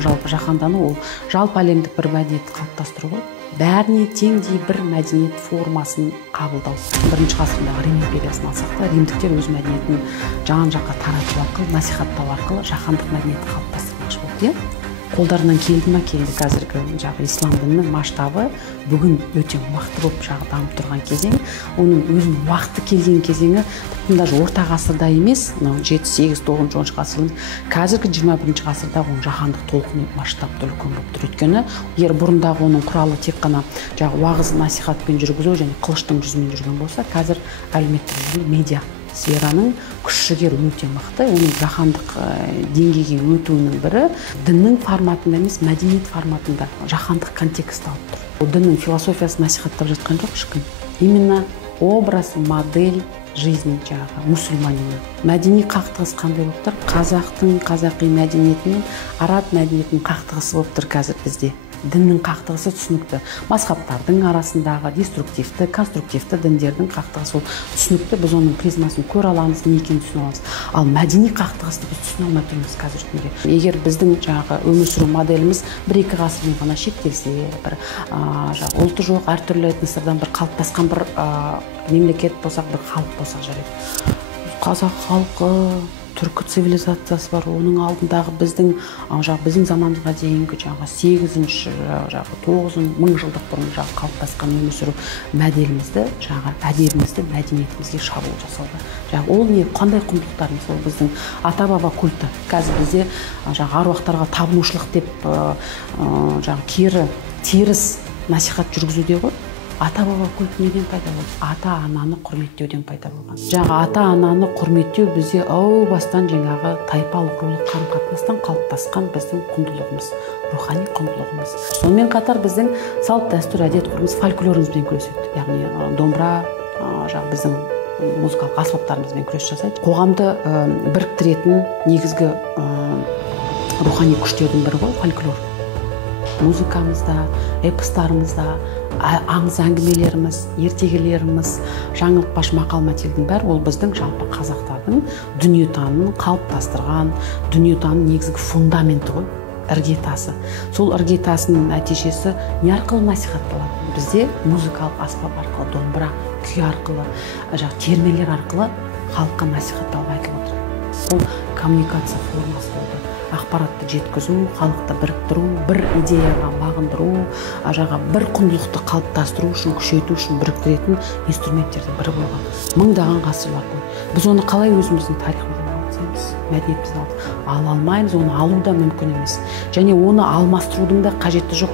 жалпы жаһандану ол жалпы әлемдік бір мәдениетті қалыптастыру ғой. Бәріне теңдей бір мәдениет формасын қабылдау. Бірінші ғасырдағы Рим империясын алсақ та, римдіктер өз мәдениетін жан-жаққа тарату арқылы, насихаттау арқылы жаһандық мәдениетті қалыптастырмақшы болды. Қолдарынан келді ма келді. Қазіргі ислам дінінің масштабы бүгін өте уақытты болып дамып тұрған кезең. Оның өзінің уақыты келген кезеңі даже орта ғасырда емес, 7, 8, 9, 10 ғасырдың қазіргі 21 ғасырда оның жаһандық толқын масштабты үлкен болып тұр. Өйткені егер бұрындағы оның құралы тек қана уағыз насихатпен жүргізу және қылыштың жүзімен жүрген болса, қазір әлеуметтік медиа сфераның күш-жігері өте мықты. Оның жаһандық деңгейге өтуінің бірі діннің форматында емес, мәдениет форматында жаһандық контекст алып тұр. Ол діннің философиясын насихаттап жатқан жоқ ешкім. Именно образ, модель жизни мұсылманина. Мәдени қақтығыс қандай болып тұр? Қазақтың қазақи мәдениеті мен араб мәдениетінің қақтығысы болып тұр қазір бізде. Діннің қақтығысы түсінікті. Мазхабтардың арасындағы деструктивті, конструктивті діндердің қақтығысы түсінікті. Біз оның призмасын көре аламыз, не екенін түсіне аламыз. Ал мәдени қақтығысты біз түсіне алмай тұрмыз қазіргі күнде. Егер біздің өмір сүру моделіміз 1-2 ғасырмен ғана шектелсе, бір ұлты жоқ, әртүрлі этностардан бір қалыптасқан бір мемлекет болсақ, бір халық болсақ жарайды. Қазақ халқы, түркі цивилизациясы бар, оның алдындағы біздің заманға дейінгі 8-ші, 9 мың жылдық бұрын қалыптасқан өмір сүру моделімізді, әдебімізді, мәдениетімізге шабуыл жасауда. Ол не, қандай құндылықтарымыз? Ол біздің ата-баба культі. Қазір бізде аруақтарға табынушылық деп кері, теріс насихат жүргізуде ғой. Ата-баба культі неден пайда болды? Ата-ананы құрметтеуден пайда болған. Ата-ананы құрметтеу бізде бастан тайпалық рулық қарым-қатынастан қалыптасқан біздің құндылығымыз, рухани құндылығымыз. Сонымен қатар біздің салт, дәстүр, әдет ғұрпымыз, фольклорымызбен күреседі. Яғни домбыра, біздің музыкалық аспаптарымызбен күрес жасайды. Қоғамды біріктіретін негізгі рухани күштердің бірі ғой фольклор. Музыкамызда, эпостарымызда, аңыз әңгімелеріміз, ертегілеріміз, жаңылтпаш мақал-мәтелдің бәрі ол біздің жалпы қазақтардың дүниетанын қалыптастырған, дүниетанын негізгі фундаменті ғой, іргетасы. Сол іргетасының нәтижесі не арқылы насихатталады? Бізде музыкалық аспап арқылы, домбыра, күй арқылы, термелер арқылы халыққа насихатталып айтылып отыр. Бұл коммуникация формасы болды. Ақпаратты жеткізу, халықты біріктіру, бір идеяға бағындыру, бір құндылықты қалыптастыру үшін, күшейту үшін біріктіретін инструменттердің бірі болған. Мыңдаған ғасырлар бойы. Біз оны қалай өзіміздің тарихымыздан алсаймыз, мәдениетімізден ала алмаймыз, оны алу да мүмкін емес. Және оны алмастырудың да қажеті жоқ.